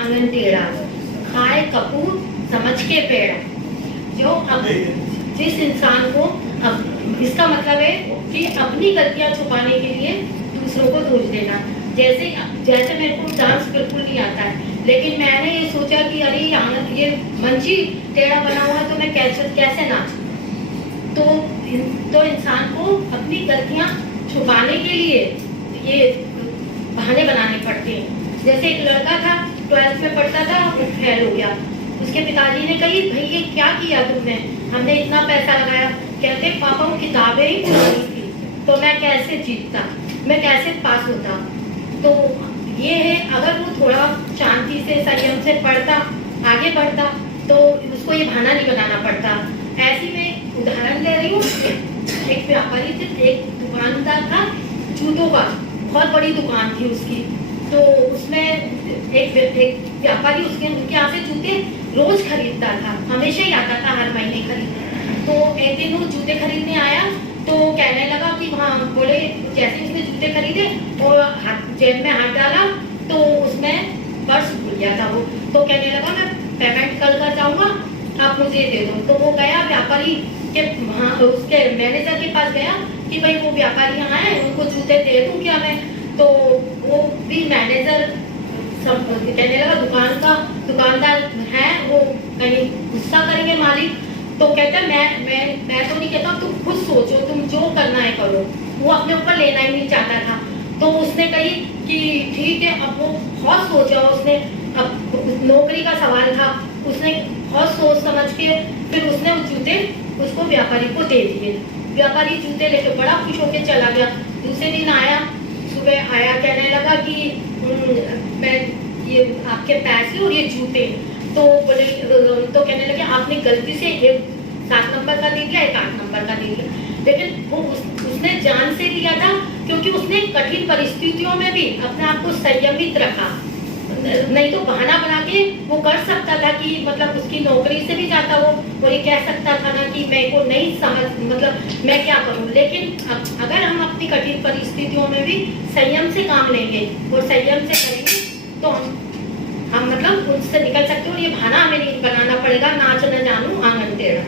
आंगन टेढ़ा, खाए कपूर समझ के पेड़ा। जो अब जिस इंसान को इसका मतलब है कि अपनी गलतियां छुपाने के लिए दूसरों को दोष देना। जैसे जैसे मेरे को डांस बिल्कुल नहीं आता है, लेकिन मैंने ये सोचा कि अरे ये मंच ही टेढ़ा बना हुआ है तो मैं कैसे नाचूं। तो इंसान को अपनी गलतियां छुपाने के लिए ये बहाने बनाने पड़ते हैं। जैसे एक लड़का था, 12th में पढ़ता था, वो फेल हो गया। उसके पिताजी ने कही, भाई ये क्या किया तुमने, हमने इतना पैसा लगाया। कहते पापा वो किताबें ही पुरानी थी तो मैं कैसे जीतता, मैं कैसे पास होता। तो ये है, अगर वो थोड़ा शांति से संयम से पढ़ता, आगे बढ़ता, तो उसको ये बहाना नहीं बनाना पड़ता। ऐसी में उदाहरण ले रही हूँ, एक व्यापारी थे, एक दुकानदार था जूतों का, बहुत बड़ी दुकान थी उसकी। तो उसमें एक व्यापारी उनके यहाँ से जूते रोज खरीदता था, हमेशा ही आता था, हर महीने खरीदता। तो एक दिन वो जूते खरीदने आया तो कहने लगा कि हाँ, बोले जैसे उसने जूते खरीदे और जेब में हाथ डाला तो उसमें पर्स भूल गया था वो। तो कहने लगा मैं पेमेंट कल कर जाऊंगा, आप मुझे दे दो। तो वो गया व्यापारी के उसके मैनेजर के पास गया कि भाई वो व्यापारी यहाँ आए, उनको जूते दे दूं क्या मैं। तो वो भी मैनेजर कहने लगा दुकानदार है, वो कहीं गुस्सा करेंगे मालिक। तो कहता मैं तो नहीं कहता, तुम खुद सोचो, तुम जो करना है करो। वो अपने ऊपर लेना ही नहीं चाहता था। तो उसने कही कि ठीक है। अब वो बहुत सोचा, उसने अब नौकरी का सवाल था, उसने बहुत सोच समझ के फिर उसने वो जूते उसको व्यापारी को दे दिए। व्यापारी जूते लेके बड़ा खुश होकर चला गया। दूसरे दिन आया, सुबह आया, कहने लगा कि मैं ये आपके पैसे और ये जूते। तो बोले, तो कहने लगे आपने गलती से एक 7 नंबर का दे दिया, एक 8 नंबर का दे दिया। लेकिन वो उसने जान से दिया था, क्योंकि उसने कठिन परिस्थितियों में भी अपने आप को संयमित रखा। नहीं तो बहाना बना के वो कर सकता था कि मतलब उसकी नौकरी से भी जाता वो, और ये कह सकता था ना कि मेरे को नहीं समझ, मतलब मैं क्या करूं। लेकिन अगर हम अपनी कठिन परिस्थितियों में भी संयम से काम लेंगे और संयम से करेंगे तो हम मतलब उससे निकल सकते हैं। और ये बहाना हमें नहीं बनाना पड़ेगा, नाच न जानू आंगन टेढ़ा।